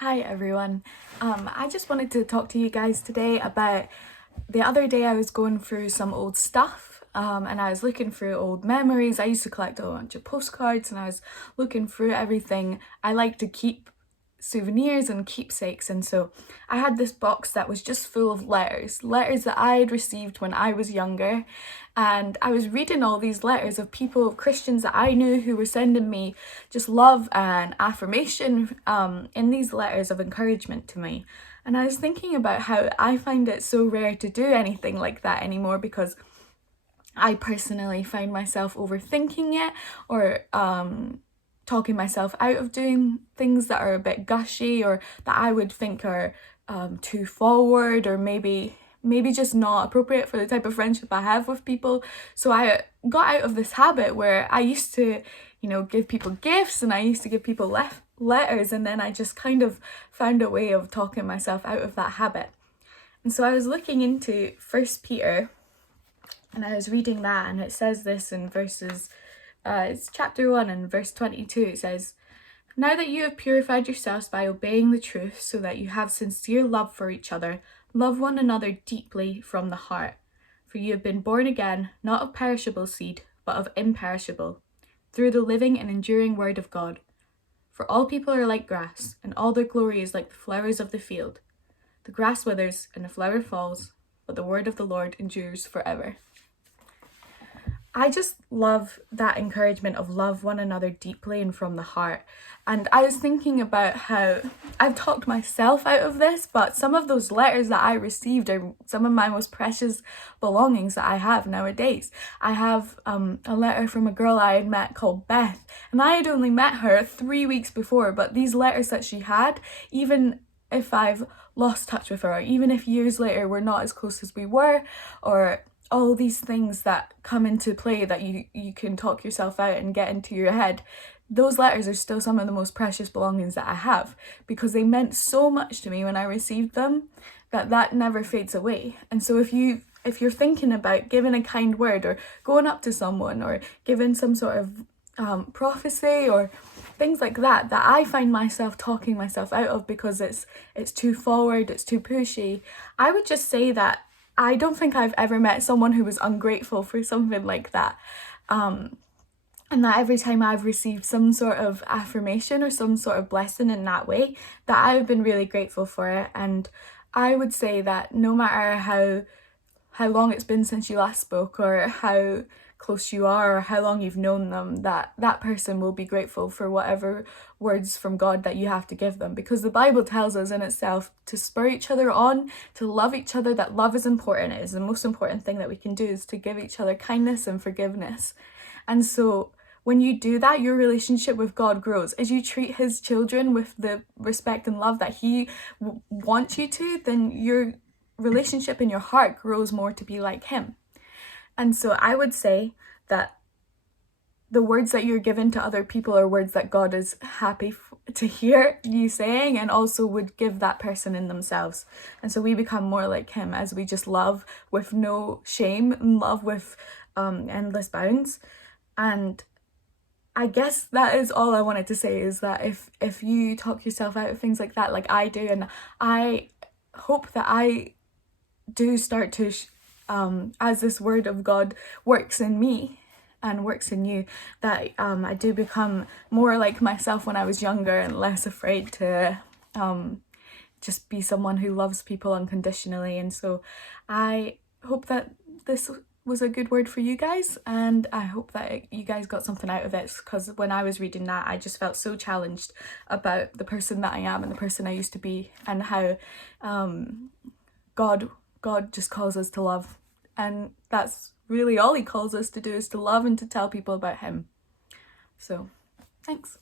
Hi everyone. I just wanted to talk to you guys today about the other day I was going through some old stuff and I was looking through old memories. I used to collect a bunch of postcards and I was looking through everything. I like to keep souvenirs and keepsakes, and so I had this box that was just full of letters that I had received when I was younger, and I was reading all these letters of people, Christians that I knew, who were sending me just love and affirmation in these letters of encouragement to me. And I was thinking about how I find it so rare to do anything like that anymore, because I personally find myself overthinking it, or talking myself out of doing things that are a bit gushy or that I would think are too forward, or maybe just not appropriate for the type of friendship I have with people. So I got out of this habit where I used to, give people gifts and I used to give people letters, and then I just kind of found a way of talking myself out of that habit. And so I was looking into 1 Peter and I was reading that, and it says this in verses it's chapter 1 and verse 22. It says, "Now that you have purified yourselves by obeying the truth, so that you have sincere love for each other, love one another deeply from the heart. For you have been born again, not of perishable seed, but of imperishable, through the living and enduring word of God. For all people are like grass, and all their glory is like the flowers of the field. The grass withers and the flower falls, but the word of the Lord endures forever." I just love that encouragement of love one another deeply and from the heart. And I was thinking about how I've talked myself out of this, but some of those letters that I received are some of my most precious belongings that I have nowadays. I have a letter from a girl I had met called Beth, and I had only met her 3 weeks before, but these letters that she had, even if I've lost touch with her, or even if years later we're not as close as we were, or all these things that come into play that you can talk yourself out and get into your head, those letters are still some of the most precious belongings that I have, because they meant so much to me when I received them that never fades away. And so if you're thinking about giving a kind word, or going up to someone, or giving some sort of prophecy or things like that I find myself talking myself out of because it's too forward, it's too pushy, I would just say that I don't think I've ever met someone who was ungrateful for something like that. And that every time I've received some sort of affirmation or some sort of blessing in that way, that I've been really grateful for it. And I would say that no matter how long it's been since you last spoke, or how close you are, or how long you've known them, that person will be grateful for whatever words from God that you have to give them, because the Bible tells us in itself to spur each other on, to love each other, that love is important. It is the most important thing that we can do, is to give each other kindness and forgiveness. And so when you do that, your relationship with God grows. As you treat his children with the respect and love that he wants you to, then your relationship in your heart grows more to be like him. And so I would say that the words that you're given to other people are words that God is happy to hear you saying, and also would give that person in themselves. And so we become more like him as we just love with no shame, and love with endless bounds. And I guess that is all I wanted to say, is that if you talk yourself out of things like that, like I do, and I hope that I do start to as this word of God works in me and works in you, that I do become more like myself when I was younger, and less afraid to just be someone who loves people unconditionally. And so I hope that this was a good word for you guys, and I hope that you guys got something out of it, because when I was reading that, I just felt so challenged about the person that I am and the person I used to be, and how God just calls us to love, and that's really all he calls us to do, is to love and to tell people about him. So thanks.